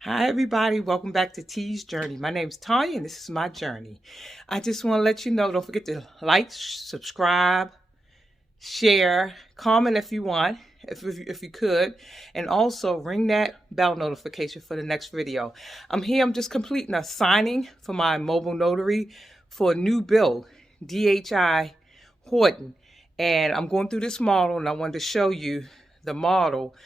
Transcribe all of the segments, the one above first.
Hi, everybody. Welcome back to T's Journey. My name's Tanya, and this is my journey. I just want to let you know, don't forget to like, subscribe, share, comment if you want, if you could, and also ring that bell notification for the next video. I'm just completing a signing for my mobile notary for a new bill, DHI Horton. And I'm going through this model, and I wanted to show you the model.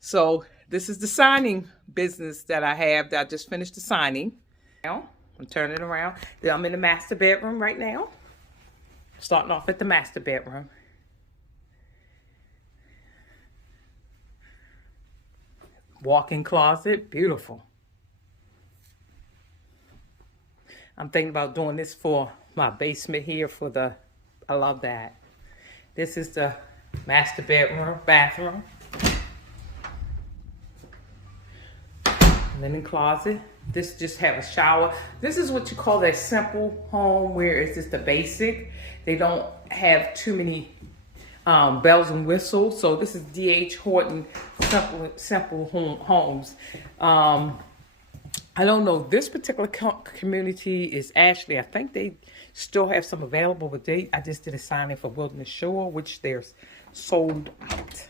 So this is the signing business that I have that I just finished the signing. Now, I'm turning it around. I'm in the master bedroom right now. Starting off at the master bedroom. Walk-in closet, beautiful. I'm thinking about doing this for my basement here I love that. This is the master bedroom, bathroom. Linen closet. This just have a shower. This is what you call that simple home where it's just the basic. They don't have too many bells and whistles. So this is D.H. Horton simple homes. I don't know. This particular community is Ashleigh. I think they still have some available, but I just did a signing for Wilderness Shore, which they're sold out.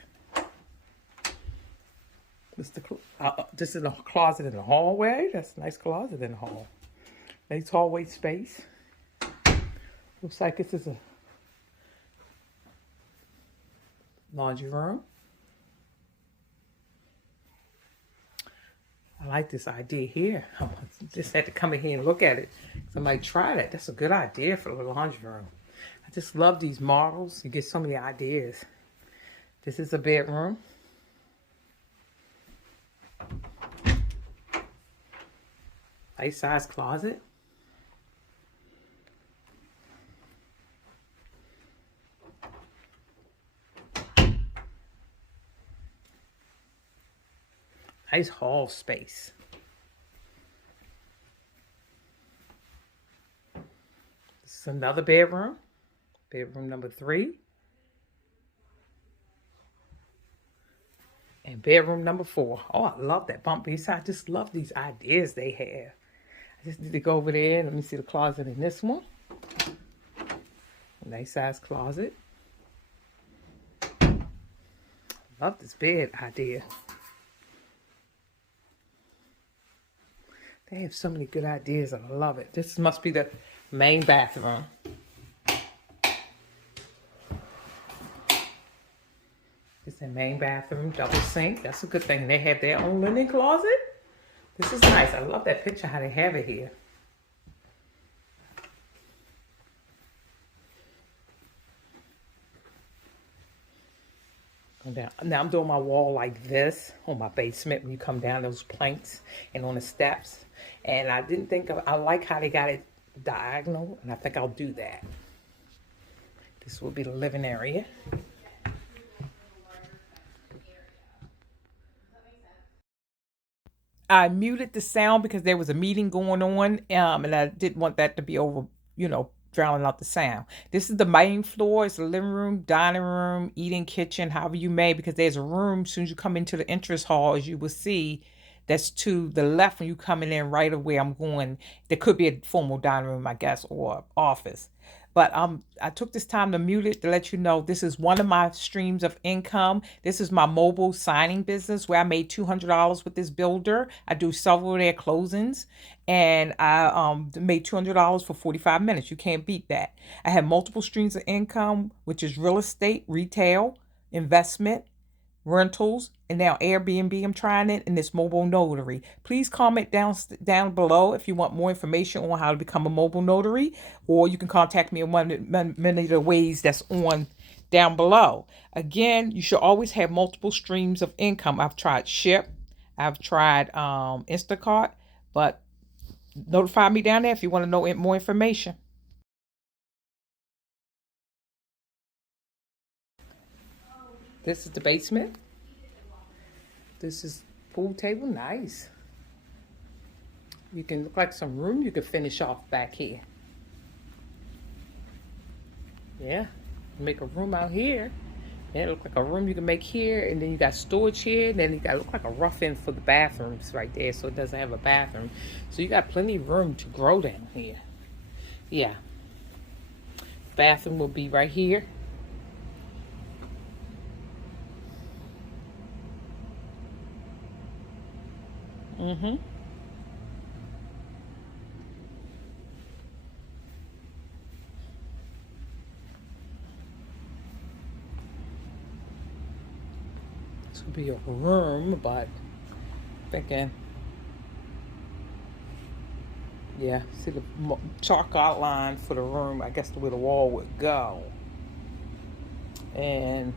This is a closet in the hallway. That's a nice closet in the hall. Nice hallway space. Looks like this is a laundry room. I like this idea here. I just had to come in here and look at it. Somebody try that. That's a good idea for the laundry room. I just love these models. You get so many ideas. This is a bedroom. Nice size closet. Nice hall space. This is another bedroom. Bedroom number 3. And bedroom number 4. Oh, I love that bump piece. I just love these ideas they have. I just need to go over there. Let me see the closet in this one. A nice size closet. Love this bed idea. They have so many good ideas. I love it. This must be the main bathroom. It's the main bathroom, double sink. That's a good thing. They have their own linen closet. This is nice. I love that picture, how they have it here. Go down. Now I'm doing my wall like this on my basement when you come down those planks and on the steps. And I didn't think I like how they got it diagonal, and I think I'll do that. This will be the living area. I muted the sound because there was a meeting going on, and I didn't want that to be over, drowning out the sound. This is the main floor. It's the living room, dining room, eating kitchen, however you may, because there's a room as soon as you come into the entrance hall, as you will see, that's to the left when you coming in right away. I'm going. There could be a formal dining room, I guess, or office. But I took this time to mute it to let you know this is one of my streams of income. This is my mobile signing business where I made $200 with this builder. I do several of their closings, and I made $200 for 45 minutes. You can't beat that. I have multiple streams of income, which is real estate, retail, investment, rentals, and now Airbnb. I'm trying it, and this mobile notary. Please comment down below if you want more information on how to become a mobile notary, or you can contact me in many of the ways that's on down below. Again, you should always have multiple streams of income. I've tried Ship, I've tried Instacart, but notify me down there if you want to know more information. This is the basement. This is pool table, nice. You can look like some room you could finish off back here. Yeah, make a room out here. And it look like a room you can make here, and then you got storage here, and then you got look like a rough in for the bathrooms right there, so it doesn't have a bathroom. So you got plenty of room to grow down here. Yeah. Bathroom will be right here. Mm-hmm. This would be a room, but thinking, yeah, see the chalk outline for the room, I guess where the wall would go. And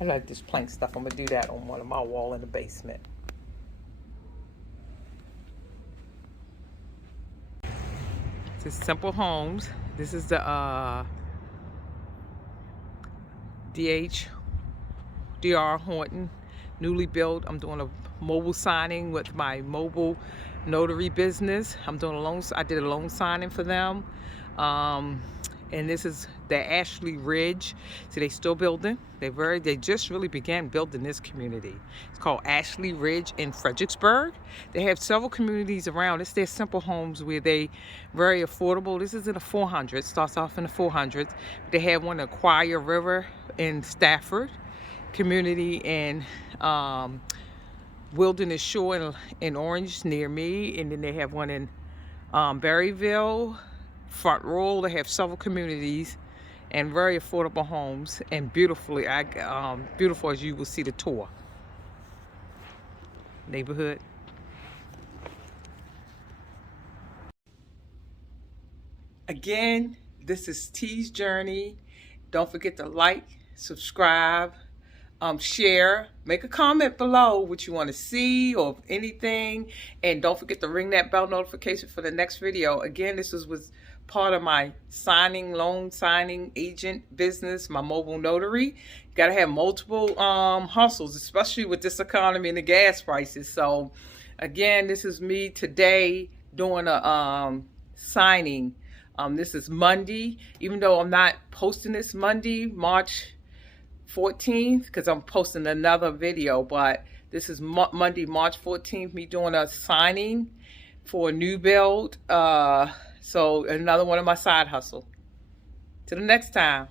I like this plank stuff. I'm gonna do that on one of my wall in the basement. This is Simple Homes. This is the DR Horton, newly built. I'm doing a mobile signing with my mobile notary business. I did a loan signing for them. And this is the Ashleigh Ridge. So they still building. They just really began building this community. It's called Ashleigh Ridge in Fredericksburg. They have several communities around. It's their Simple Homes where they very affordable. This is in the 400s. Starts off in the 400s. They have one in Aquia River in Stafford community, and Wilderness Shore in Orange near me, and then they have one in Berryville, Front Royal. They have several communities and very affordable homes, and beautiful as you will see the tour neighborhood. Again, this is T's Journey. Don't forget to like, subscribe, share, make a comment below what you want to see or anything, and don't forget to ring that bell notification for the next video. Again, this was part of my loan signing agent business, my mobile notary. You got to have multiple hustles, especially with this economy and the gas prices. So again, this is me today doing a signing. This is Monday, even though I'm not posting this Monday, March 14th, because I'm posting another video, but this is Monday, March 14th, me doing a signing for a new build. So another one of my side hustle. Till the next time.